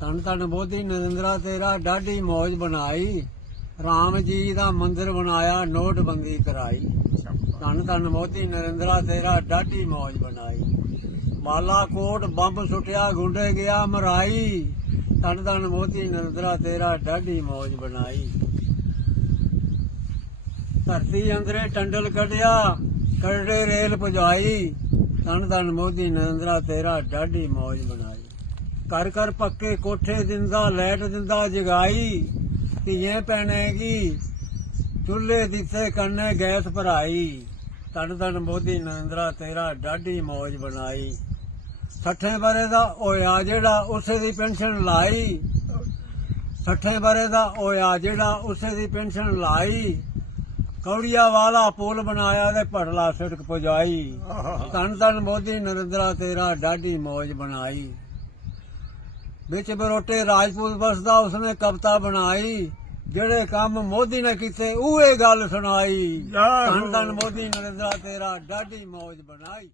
ਧੰਨ ਧੰਨ ਮੋਦੀ ਨਰਿੰਦਰਾ ਤੇਰਾ ਡਾਢੀ ਮੌਜ ਬਣਾਈ। ਰਾਮ ਜੀ ਦਾ ਮੰਦਿਰ ਬਣਾਇਆ, ਨੋਟਬੰਦੀ ਕਰਾਈ। ਧੰਨ ਧੰਨ ਮੋਦੀ ਨਰਿੰਦਰਾ ਤੇਰਾ ਡਾਢੀ ਮੌਜ ਬਣਾਈ। ਬਾਲਾਕੋਟ ਬੰਬ ਸੁੱਟਿਆ, ਗੁੰਡੇ ਗਿਆ ਮਰਾਈ। ਧੰਨ ਧੰਨ ਮੋਦੀ ਨਰਿੰਦਰਾ ਤੇਰਾ ਡਾਢੀ ਮੌਜ ਬਣਾਈ। ਧਰਤੀ ਅੰਦਰੇ ਟੰਡਲ ਕੱਢਿਆ, ਕਰੜੇ ਰੇਲ ਪੁਜਾਈ। ਧੰਨ ਧੰਨ ਮੋਦੀ ਨਰਿੰਦਰਾ ਤੇਰਾ ਡਾਢੀ ਮੌਜ ਬਣਾਈ। ਘਰ ਘਰ ਪੱਕੇ ਕੋਠੇ ਦਿੰਦਾ, ਲਾਈਟ ਦਿੰਦਾ ਜਗਾਈ। ਧੀਏ ਪੈਣੇਗੀ ਚੁੱਲ੍ਹੇ ਦਿੱਤੇ, ਕਰਨੇ ਗੈਸ ਭਰਾਈ। ਧੰਨ ਧੰਨ ਮੋਦੀ ਨਰਿੰਦਰਾ ਤੇਰਾ ਡਾਢੀ ਮੌਜ ਬਣਾਈ। 60 ਵਰੇ ਦਾ ਹੋਇਆ ਜਿਹੜਾ, ਉਸੇ ਦੀ ਪੈਨਸ਼ਨ ਲਾਈ। 60 ਵਰੇ ਦਾ ਹੋਇਆ ਜਿਹੜਾ, ਉਸੇ ਦੀ ਪੈਨਸ਼ਨ ਲਾਈ। ਕੌੜੀਆ ਵਾਲਾ ਪੁਲ ਬਣਾਇਆ ਤੇ ਭੜਲਾ ਸੜਕ ਪੁਜਾਈ। ਧੰਨ ਧੰਨ ਮੋਦੀ ਨਰਿੰਦਰਾ ਤੇਰਾ ਡਾਢੀ ਮੌਜ ਬਣਾਈ। ਵਿੱਚ ਬਰੋਟੇ ਰਾਜਪੂਤ ਬਸਦਾ, ਉਸਨੇ ਕਵਿਤਾ ਬਣਾਈ। ਜਿਹੜੇ ਕੰਮ ਮੋਦੀ ਨੇ ਕੀਤੇ, ਉਹ ਇਹ ਗੱਲ ਸੁਣਾਈ। ਧੰਨ ਧੰਨ ਮੋਦੀ ਨਰਿੰਦਰਾ ਤੇਰਾ ਡਾਢੀ ਮੌਜ ਬਣਾਈ।